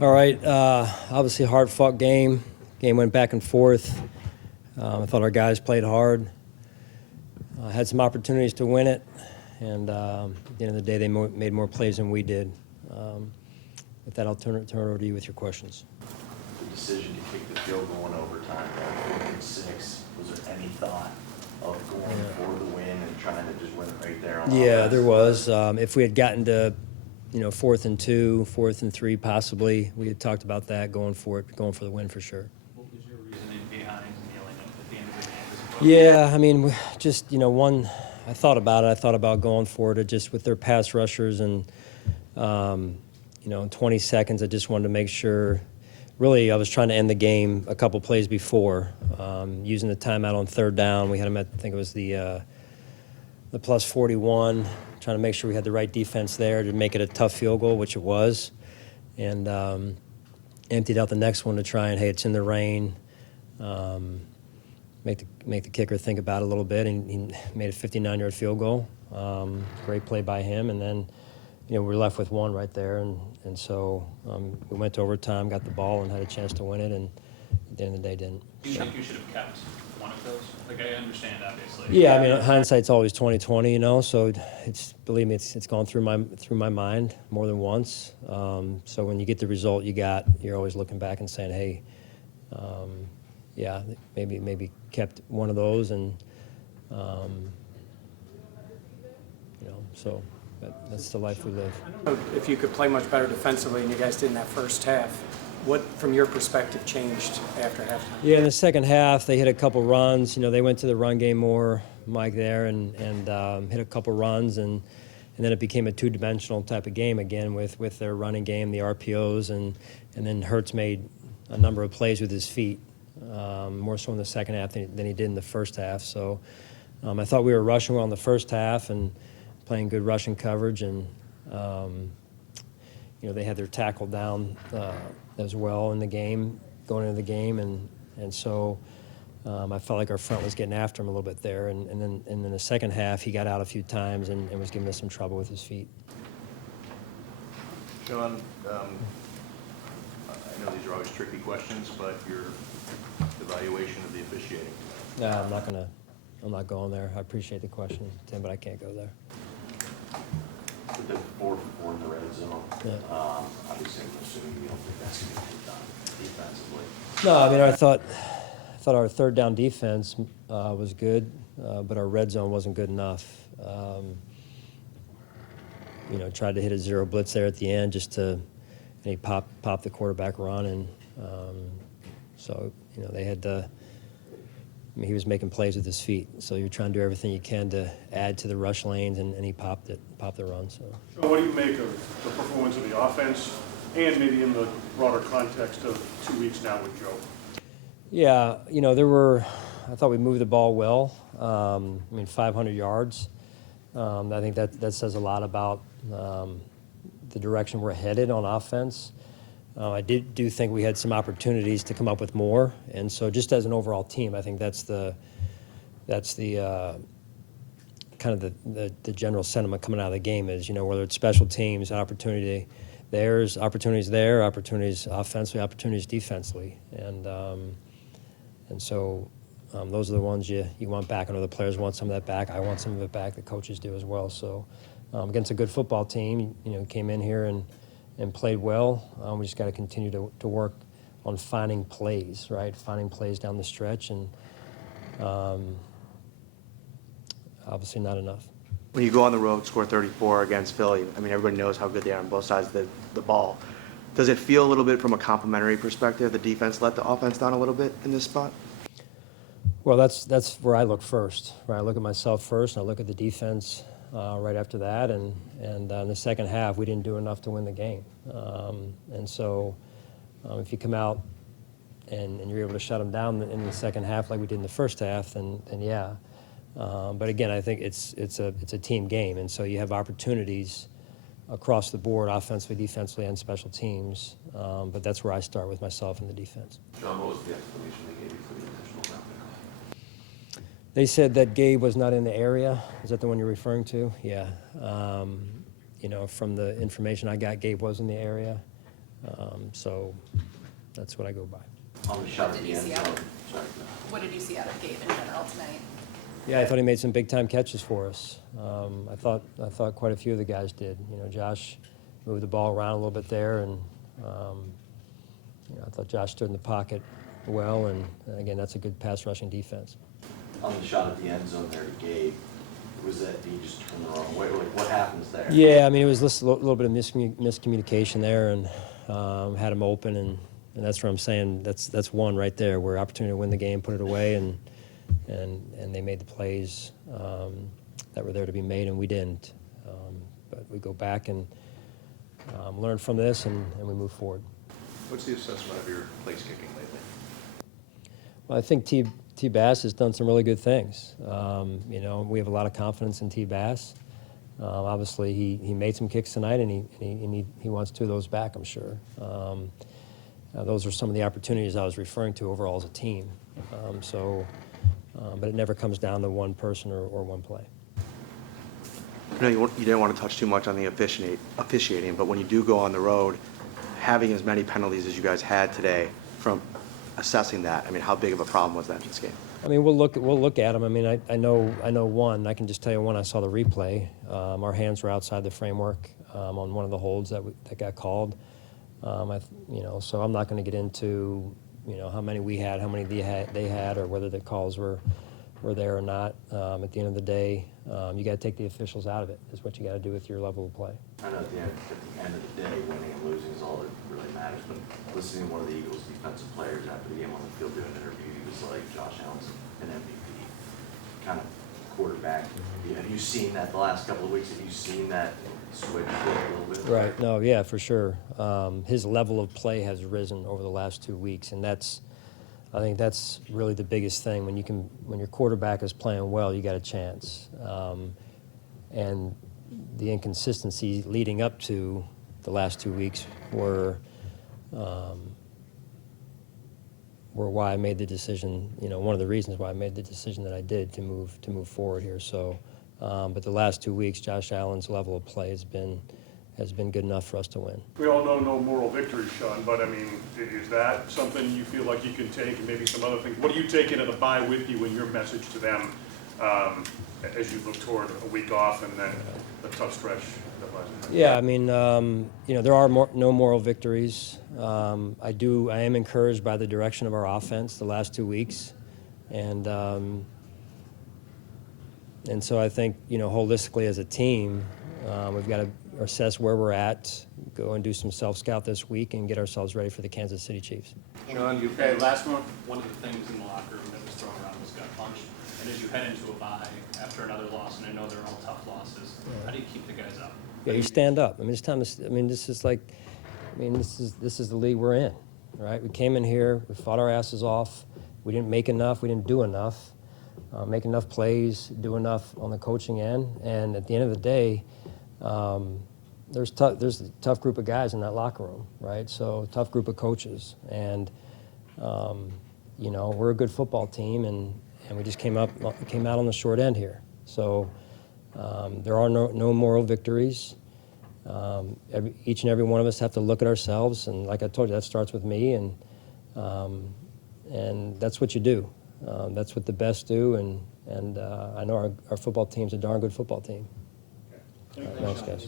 All right, obviously a hard-fought game. Game went back and forth. I thought our guys played hard. Had some opportunities to win it, and at the end of the day, they made more plays than we did. With that, I'll turn it over to you with your questions. The decision to kick the field goal in overtime, 4-6, was there any thought of going for the win and trying to just win it right there on Yeah, offense? there was. If we had gotten to 4th and 2, 4th and 3, possibly, we had talked about that, going for the win for sure. What was your reasoning behind kneeling at the end of the game? Yeah, I mean, just, I thought about it. I thought about going for it just with their pass rushers and, in 20 seconds, I just wanted to make sure. Really, I was trying to end the game a couple plays before, using the timeout on 3rd down. We had them at, I think it was the plus 41, trying to make sure we had the right defense there to make it a tough field goal, which it was, and emptied out the next one to try and, hey, it's in the rain, make the kicker think about it a little bit, and he made a 59-yard field goal. Great play by him, and then we're left with one right there, and so we went to overtime, got the ball, and had a chance to win it, and at the end of the day, didn't. Do you think you should have kept one of those? Like, I understand, obviously. Yeah, I mean, hindsight's always 20/20, so believe me, it's gone through my mind more than once. So when you get the result you're always looking back and saying, hey, yeah, maybe kept one of those, and so that's the life we live. I don't know if you could play much better defensively than you guys did in that first half. What, from your perspective, changed after halftime? Yeah, in the second half, they hit a couple runs. They went to the run game more, Mike, there, and hit a couple runs, and then it became a two-dimensional type of game again with their running game, the RPOs, and then Hurts made a number of plays with his feet, more so in the second half than he did in the first half. So I thought we were rushing well in the first half and playing good rushing coverage, and they had their tackle down as well in the game, going into the game, and so I felt like our front was getting after him a little bit there, and then in the second half he got out a few times and was giving us some trouble with his feet. Sean, I know these are always tricky questions, but your evaluation of the officiating. No, I'm not going there. I appreciate the question, Tim, but I can't go there. With the 4 for 4 in the red zone, Yeah. Obviously, I'm assuming you don't think that's going to be done defensively. No, I mean, I thought our 3rd down defense was good, but our red zone wasn't good enough. Tried to hit a zero blitz there at the end just to, and he popped the quarterback run, and so they had to. I mean, he was making plays with his feet, so you're trying to do everything you can to add to the rush lanes, and he popped the run. So. What do you make of the performance of the offense, and maybe in the broader context of 2 weeks now with Joe? Yeah, I thought we moved the ball well. 500 yards. I think that says a lot about the direction we're headed on offense. I do think we had some opportunities to come up with more, and so just as an overall team, I think that's the kind of the general sentiment coming out of the game is, whether it's special teams, opportunities there, opportunities offensively, opportunities defensively, and so those are the ones you want back. I know the players want some of that back. I want some of it back. The coaches do as well. So against a good football team, came in here and played well. We just got to continue to work on finding plays, right? Finding plays down the stretch, and obviously not enough. When you go on the road, score 34 against Philly, I mean, everybody knows how good they are on both sides of the ball. Does it feel a little bit from a complimentary perspective, the defense let the offense down a little bit in this spot? Well, that's where I look first, right? I look at myself first, and I look at the defense right after that, and in the second half, we didn't do enough to win the game. And so if you come out and you're able to shut them down in the second half like we did in the first half, then yeah. But again, I think it's a team game, and so you have opportunities across the board, offensively, defensively, and special teams. But that's where I start with myself and the defense. John, what was the explanation they gave you for the intentional ground call? They said that Gabe was not in the area. Is that the one you're referring to? Yeah. From the information I got, Gabe was in the area. So that's what I go by. On the shot What at did the you end see zone. out of- Sorry. What did you see out of Gabe in general tonight? Yeah, I thought he made some big-time catches for us. I thought quite a few of the guys did. You know, Josh moved the ball around a little bit there, and I thought Josh stood in the pocket well. And again, that's a good pass rushing defense. On the shot at the end zone there to Gabe, was that he just turned the wrong way? Like, what happens there? Yeah, I mean, it was just a little bit of miscommunication there, and had him open, and that's where I'm saying that's one right there, where opportunity to win the game, put it away, and they made the plays that were there to be made, and we didn't. But we go back and learn from this, and we move forward. What's the assessment of your place kicking lately? Well, I think T. Bass has done some really good things. We have a lot of confidence in T. Bass. Obviously, he made some kicks tonight, and he wants two of those back, I'm sure. Those are some of the opportunities I was referring to overall as a team. But it never comes down to one person or one play. I know you didn't want to touch too much on the officiating, but when you do go on the road, having as many penalties as you guys had today, from assessing that, I mean, how big of a problem was that in this game? I mean, we'll look at them. I mean, I know one. I can just tell you one. I saw the replay. Our hands were outside the framework on one of the holds that got called. So I'm not going to get into how many we had, how many they had, or whether the calls were there or not. At the end of the day, you got to take the officials out of it. Is what you got to do with your level of play. I know at the end of the day, winning and losing is all that really matters. But listening to one of the Eagles' defensive players after the game on the field doing an interview, he was like, Josh Allen's an MVP kind of quarterback. Have you seen that the last couple of weeks? Have you seen that switch a little bit? Right. No. Yeah. For sure. His level of play has risen over the last 2 weeks, and I think that's really the biggest thing. When your quarterback is playing well, you got a chance. And the inconsistency leading up to the last 2 weeks were why I made the decision. One of the reasons why I made the decision that I did to move forward here. So, but the last 2 weeks, Josh Allen's level of play has been good enough for us to win. We all know no moral victory, Sean, but I mean, is that something you feel like you can take, and maybe some other things? What do you take into the bye with you in your message to them as you look toward a week off and then a tough stretch that lies ahead? Yeah, I mean, there are no moral victories. I am encouraged by the direction of our offense the last 2 weeks, and so I think holistically as a team, we've got to assess where we're at, go and do some self-scout this week, and get ourselves ready for the Kansas City Chiefs. Sean, you Okay, last one. One of the things in the locker room that was thrown around was gut punch. And as you head into a bye after another loss, and I know they're all tough losses, how do you keep the guys up? Yeah, you stand up. I mean, this is the league we're in, right? We came in here, we fought our asses off. We didn't make enough. We didn't do enough. Make enough plays, do enough on the coaching end, and at the end of the day, there's a tough group of guys in that locker room, right? So tough group of coaches, and we're a good football team, and we just came out on the short end here. So there are no moral victories. Each and every one of us have to look at ourselves, and like I told you, that starts with me, and that's what you do. That's what the best do, and I know our football team's a darn good football team. Thanks, guys.